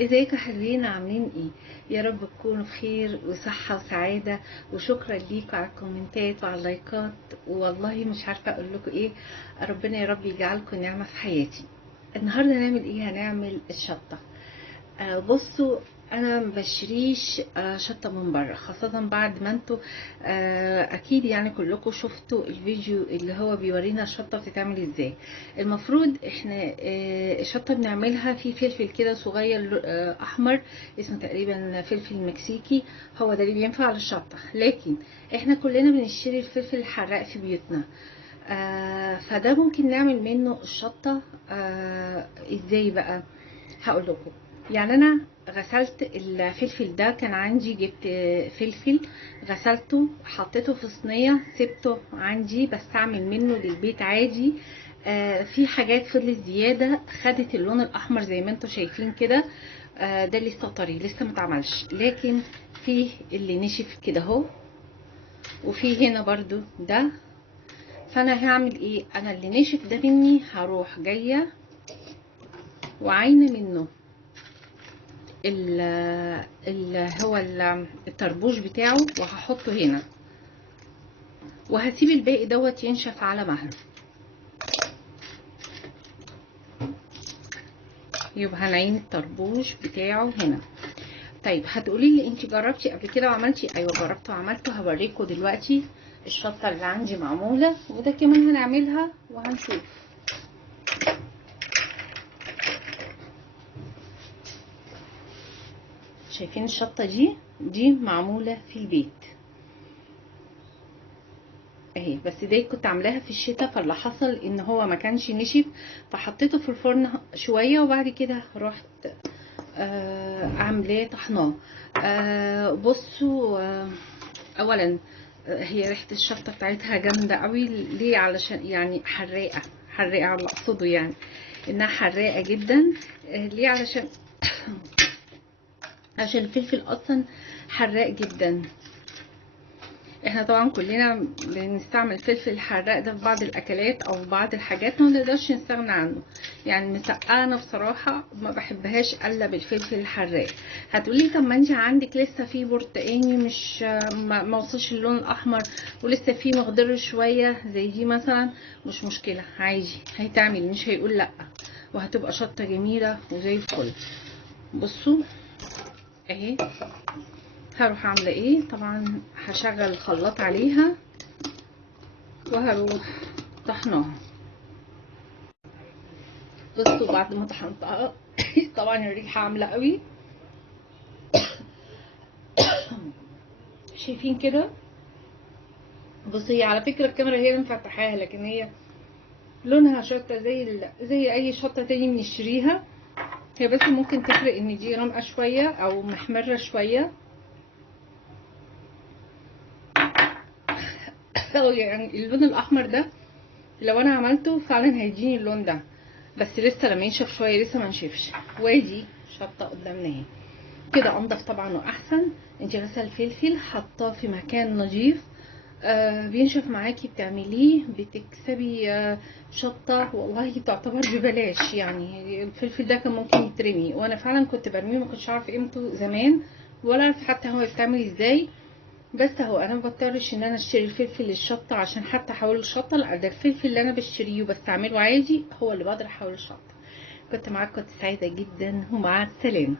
ازيكم يا حلوين؟ عاملين ايه؟ يا رب تكونوا بخير وصحة وسعادة. وشكرا ليكم على الكومنتات وعلى اللايكات، والله مش عارفة اقول لكم ايه. ربنا يا رب يجعلكم نعمة في حياتي. النهاردة هنعمل ايه؟ هنعمل الشطة. بصوا، انا ما بشتريش شطه من بره، خاصه بعد ما انتوا اكيد يعني كلكم شفتوا الفيديو اللي هو بيورينا الشطه بتتعمل ازاي. المفروض احنا الشطه بنعملها في فلفل كده صغير احمر، اسمه تقريبا فلفل مكسيكي. هو ده اللي بينفع للشطه، لكن احنا كلنا بنشتري الفلفل الحراق في بيوتنا. فده ممكن نعمل منه الشطه. ازاي بقى؟ هقول لكم. يعني انا غسلت الفلفل ده، كان عندي جبت فلفل غسلته حطيته في صينيه، سبته عندي بستعمل منه للبيت عادي. في حاجات فضلت زياده خدت اللون الاحمر زي ما انتم شايفين كده. ده لسه طري، لسه ما اتعملش، لكن في اللي نشف كده اهو، وفي هنا برضو ده. فانا هعمل ايه؟ انا اللي نشف ده مني هروح جايه وعاينه منه هو الطربوش بتاعه، وهحطه هنا، وهسيب الباقي دوت ينشف على مهله. يبقى هنعين الطربوش بتاعه هنا. طيب هتقولي لي انت جربتي قبل كده وعملتي؟ ايوه جربت وعملته، هوريكم دلوقتي الشطه اللي عندي معموله، وده كمان هنعملها وهنشوف. شايفين الشطه دي معموله في البيت اهي، بس دي كنت عاملاها في الشتاء، فاللي حصل ان هو ما كانش نشف، فحطيته في الفرن شويه، وبعد كده رحت عاملاه طحناه. بصوا، اولا هي ريحه الشطه بتاعتها جامده قوي. ليه؟ علشان يعني حراقه، حراقه على اللي اقصده، يعني انها حراقه جدا. ليه؟ عشان الفلفل اصلا حراق جدا. احنا طبعا كلنا بنستعمل الفلفل الحراق ده في بعض الاكلات او في بعض الحاجات، ما نقدرش نستغنى عنه. يعني المسقعه انا بصراحه ما بحبهاش الا بالفلفل الحراق. هتقولي طب ما انت عندك لسه في برتقاني مش ما وصلش اللون الاحمر، ولسه في مخضر شويه زي دي مثلا، مش مشكله عادي، هيتعمل مش هيقول لا، وهتبقى شطه جميله وزي الفل. بصوا اهي، هروح عامله ايه؟ طبعا هشغل الخلاط عليها وهروح طحناها. بصوا بعد ما طحنتها طبعا الريحه عامله قوي، شايفين كده؟ بصي، هي على فكره الكاميرا هي اللي مفتحاها، لكن هي لونها شطه زي اي شطه تاني بنشتريها. هي بس ممكن تفرق ان دي غامقه شويه او محمره شويه يعني اللون الاحمر ده لو انا عملته فعلا هيديني اللون ده، بس لسه لما ينشف شويه، لسه ما نشفش. وادي شطه قدامنا اهي كده، انضف طبعا واحسن. انت غسل الفلفل حطاه في مكان نظيف، بينشف معاكي، بتعمليه بتكسبي شطه والله تعتبر ببلاش. يعني الفلفل ده كان ممكن يترمي، وانا فعلا كنت برميه، ما كنتش عارفه قيمته زمان، ولا عارفه حتى هو بيتعمل ازاي. بس اهو انا مبضطرش ان انا اشتري الفلفل الشطه عشان حتى احوله شطه، لا ده الفلفل اللي انا بشتريه وبستعمله عادي هو اللي بقدر احوله شطه. كنت معاكم، كنت سعيده جدا، ومع السلامه.